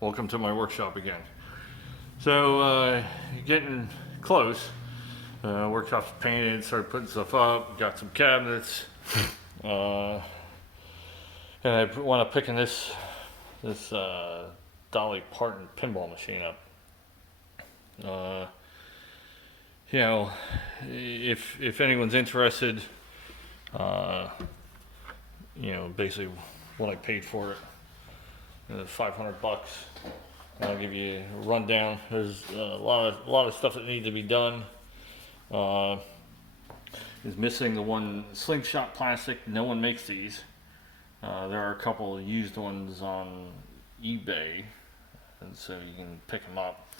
Welcome to my workshop again. So, getting close. Workshop's painted, started putting stuff up, got some cabinets. And I want to pick in this Dolly Parton pinball machine up. If anyone's interested, basically what I paid for it, $500. I'll give you a rundown. There's a lot of stuff that needs to be done. Is missing the one slingshot plastic. No one makes these. There are a couple of used ones on eBay, and so you can pick them up.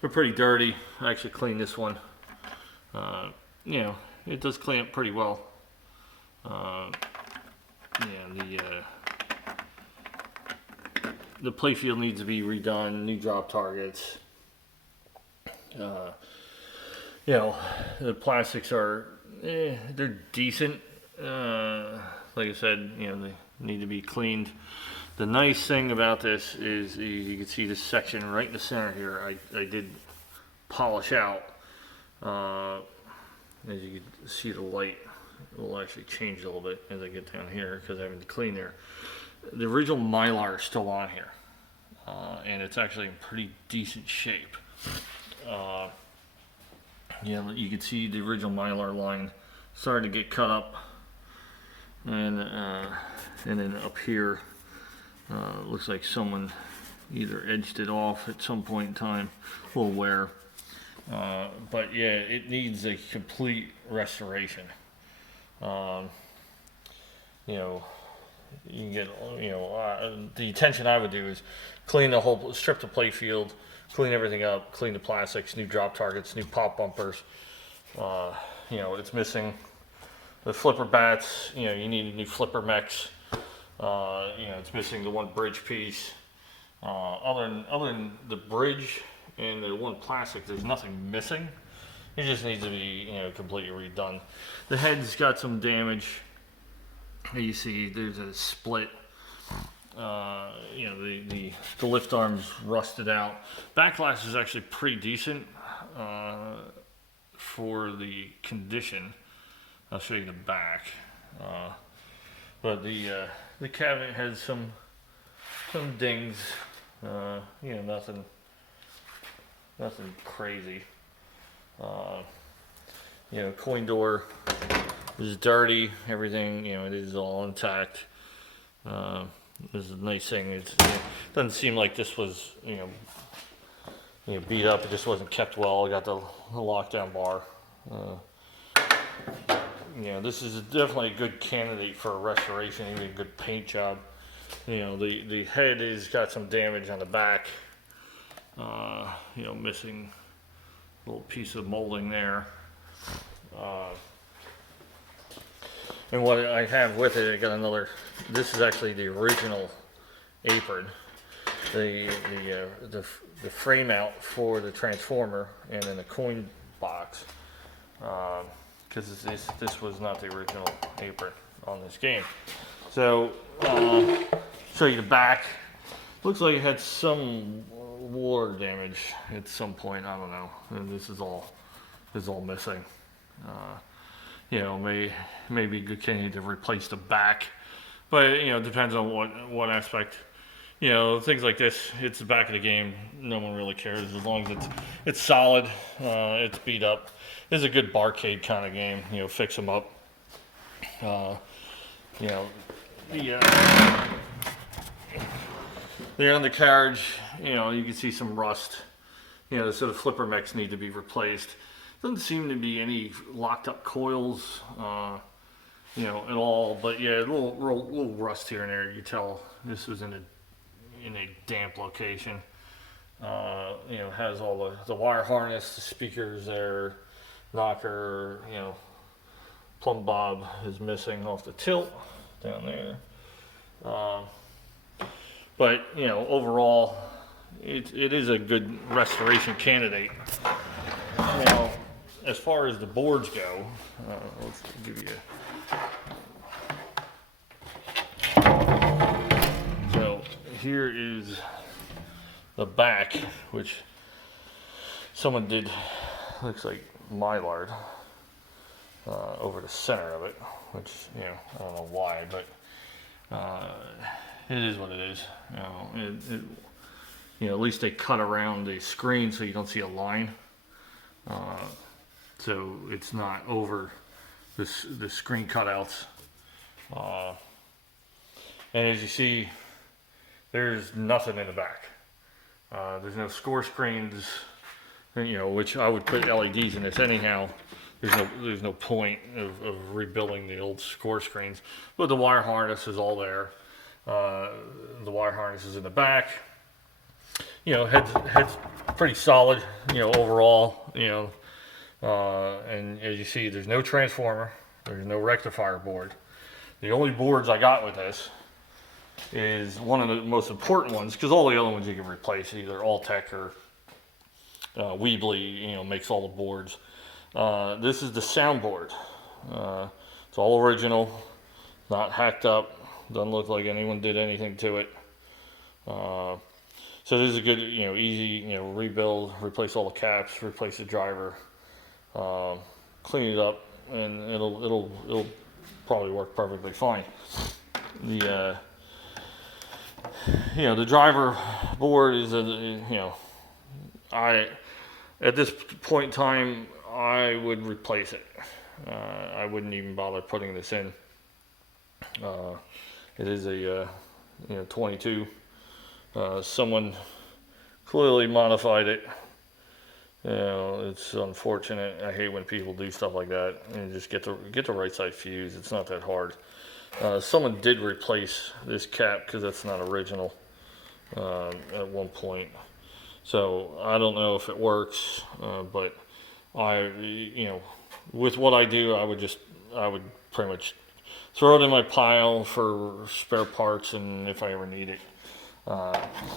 They're pretty dirty. I actually cleaned this one. It does clean up pretty well. The playfield needs to be redone. New drop targets. The plastics are they're decent. Like I said, they need to be cleaned. The nice thing about this is you can see this section right in the center here. I did polish out. As you can see, the light will actually change a little bit as I get down here because I haven't cleaned there. The original Mylar is still on here, and it's actually in pretty decent shape. You can see the original Mylar line started to get cut up, and then up here looks like someone either edged it off at some point in time, a little wear. But yeah, it needs a complete restoration. You can get, the intention I would do is clean the whole, strip the play field, clean everything up, clean the plastics, new drop targets, new pop bumpers. It's missing the flipper bats. You need a new flipper mechs. It's missing the one bridge piece. Other than the bridge and the one plastic, there's nothing missing. It just needs to be, completely redone. The head's got some damage. You see, there's a split. The lift arm's rusted out. Backlash is actually pretty decent for the condition. I'll show you the back. But the cabinet has some dings. Nothing crazy. Coin door is dirty. Everything, it is all intact. This is a nice thing. It doesn't seem like this was, beat up. It just wasn't kept well. I got the lockdown bar. This is definitely a good candidate for a restoration, even a good paint job. The head has got some damage on the back. Missing a little piece of molding there. And what I have with it, I got another. This is actually the original apron, the frame out for the transformer, and then the coin box. Because this was not the original apron on this game. So show you the back. Looks like it had some water damage at some point. I don't know. And this is all missing. May be a good candidate to replace the back, but it depends on what aspect. Things like this, it's the back of the game. No one really cares as long as it's solid. It's beat up. This is a good barcade kind of game. Fix them up. The undercarriage, you can see some rust. So the flipper mechs need to be replaced. Doesn't seem to be any locked up coils, at all. But yeah, a little rust here and there. You tell this was in a damp location. Has all the wire harness, the speakers there, knocker. Plumb bob is missing off the tilt down there. But overall, it is a good restoration candidate. As far as the boards go, let's give you So here is the back, which someone did, looks like mylar over the center of it, which, you know, I don't know why, but it is what it is. You know, at least they cut around the screen so you don't see a line, so it's not over the screen cutouts. And as you see, there's nothing in the back. There's no score screens, you know, which I would put LEDs in this anyhow. There's no point of rebuilding the old score screens. But the wire harness is all there. The wire harness is in the back. You know, head's pretty solid, you know, overall, you know. And as you see, there's no transformer. There's no rectifier board. The only boards I got with this is one of the most important ones, because all the other ones you can replace, either Alltech or Weebly, you know, makes all the boards. This is the soundboard. It's all original, not hacked up. Doesn't look like anyone did anything to it. So this is a good, you know, easy, you know, rebuild, replace all the caps, replace the driver, clean it up, and it'll probably work perfectly fine. The you know, the driver board is you know, at this point in time, I would replace it. I wouldn't even bother putting this in. It is a you know, 22. Someone clearly modified it. You know, it's unfortunate. I hate when people do stuff like that and just get the right side fuse. It's not that hard. Someone did replace this cap because that's not original at one point. So I don't know if it works, but you know, with what I do, I would pretty much throw it in my pile for spare parts and if I ever need it.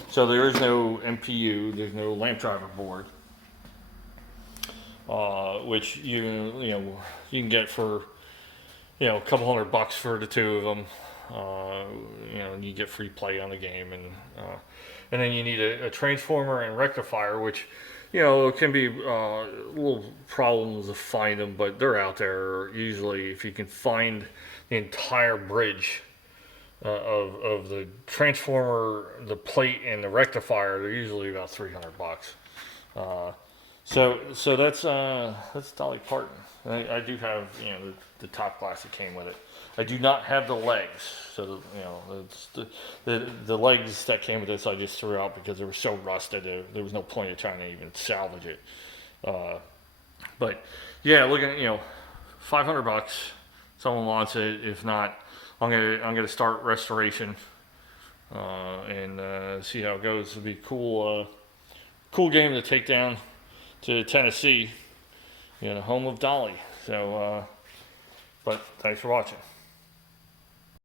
So there is no MPU, there's no lamp driver board, which you know, you can get for, you know, a couple $100 for the two of them. You know, and you get free play on the game, and then you need a transformer and rectifier, which, you know, can be little problems to find them, but they're out there. Usually, if you can find the entire bridge of the transformer, the plate, and the rectifier, they're usually about $300. So that's Dolly Parton. I do have, you know, the top glass that came with it. I do not have the legs, so you know, it's the legs that came with this I just threw out because they were so rusted. There was no point of trying to even salvage it. But yeah, looking at, you know, $500. Someone wants it. If not, I'm gonna start restoration and see how it goes. It'll be a cool game to take down to Tennessee, you know, home of Dolly. So, but thanks for watching.